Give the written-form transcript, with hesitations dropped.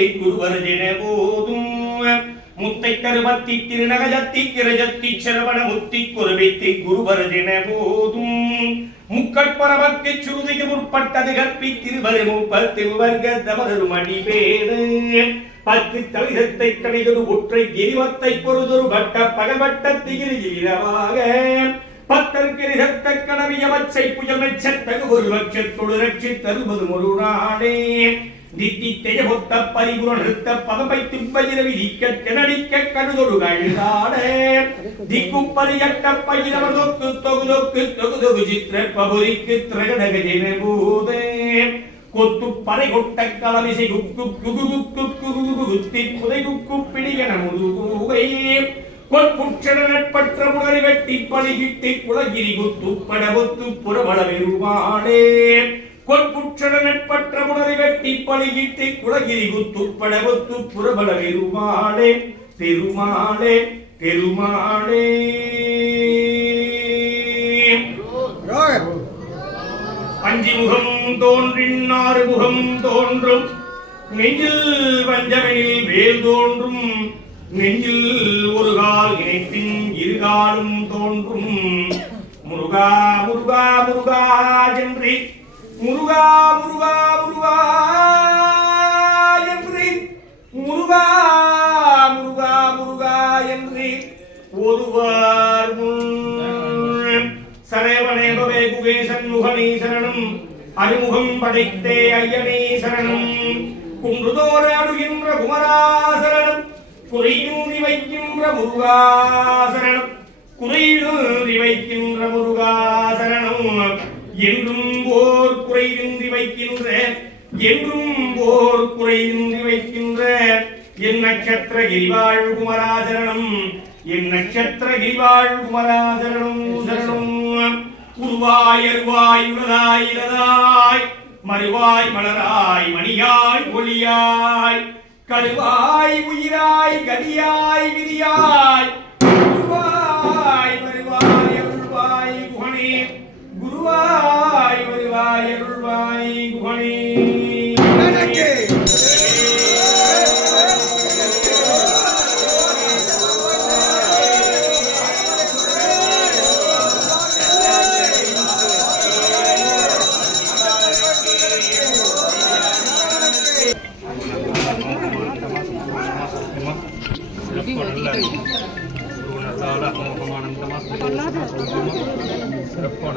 வித்தை குருவரஜன போதும் முத்தை தருவத்தி திருநகஜத்தி கிரஜத்தி சரவண முத்தி குருவித்தை குருவரஜன போதும் முக்கட்பரவக்கு சுருதிக்கு முற்பட்டது கற்பி திருவரு முப்பத்து வர்க்க தமரு மணிபேடு பத்து தலிதத்தை கணிதொரு ஒற்றை கிரிவத்தை பொறுதொரு வட்ட பகவட்ட திகிரி ஈரமாக பத்தற்கிரிதத்த கனவிய வச்சை புயல் மெச்சத்தகு ஒரு லட்சத்தொடு ரட்சி தருவது ஒரு நாடே நித்தி தெயபொத்த பரிபுர நிறுத்த பதமை திப்பயிர விதிக்க திணடிக்க கருதொரு கழுதாடே திக்கு பரிகட்ட பயிரவர் தொக்கு தொகுதொக்கு தொகுதொகு சித்திர பபுரிக்கு திரகடகஜன பூதே கொத்து பறை கொட்ட களமிசை குக்கு குகு குக்கு குகு குத்தி புதை குக்கு பிடிகன முதுகூகை கொற்புற்றனற்பற்ற உணரி வெட்டி பணிகிட்டி குலகிரி குத்து படவொத்து புறவள வெறுவாடே கொற்புற்றனற்பற்ற உணரி வெட்டி பணிகிட்டி குலகிரி குத்து படவொத்து புறவள வெறுவாடே பெருமாளே பெருமாளே அஞ்சி முகம் தோன்றின் ஆறு முகம் தோன்றும் நெஞ்சில் வஞ்சமெனில் வேல் தோன்றும் நெஞ்சில் ஒரு கால் இணைப்பின் இருகாலும் தோன்றும் முருகா முருகா முருகா என்று முருகா முருகா முருகா என்று முருகா முருகா முருகா என்று ஒருவர் சரவணேபவே குகேசன் முகனே சரணம் அறிமுகம் படைத்தே ஐயனே சரணம் குன்றுதோர அடுகின்ற குமராசரணம் குறையூறி வைக்கின்ற முருகாசரணம் குறையூறி வைக்கின்ற முருகாசரணம் என்றும் ஓர் குறையின்றி வைக்கின்ற என்றும் ஓர் குறையின்றி வைக்கின்ற என் நட்சத்திர கிரிவாழ் குமராசரணம் என் நட்சத்திர கிரிவாழ் குமராசரணம் சரணம் உருவாய் அருவாய் உலதாய் இலதாய் மறுவாய் மலராய் மணியாய் ஒளியாய் கருவாய் உயிராய் கதியாய் விதியாய் குருவாய் வருவாய் அருள்வாய் குகனே குருவாய் வருவாய் அருள்வாய் குகனே சிறப்பான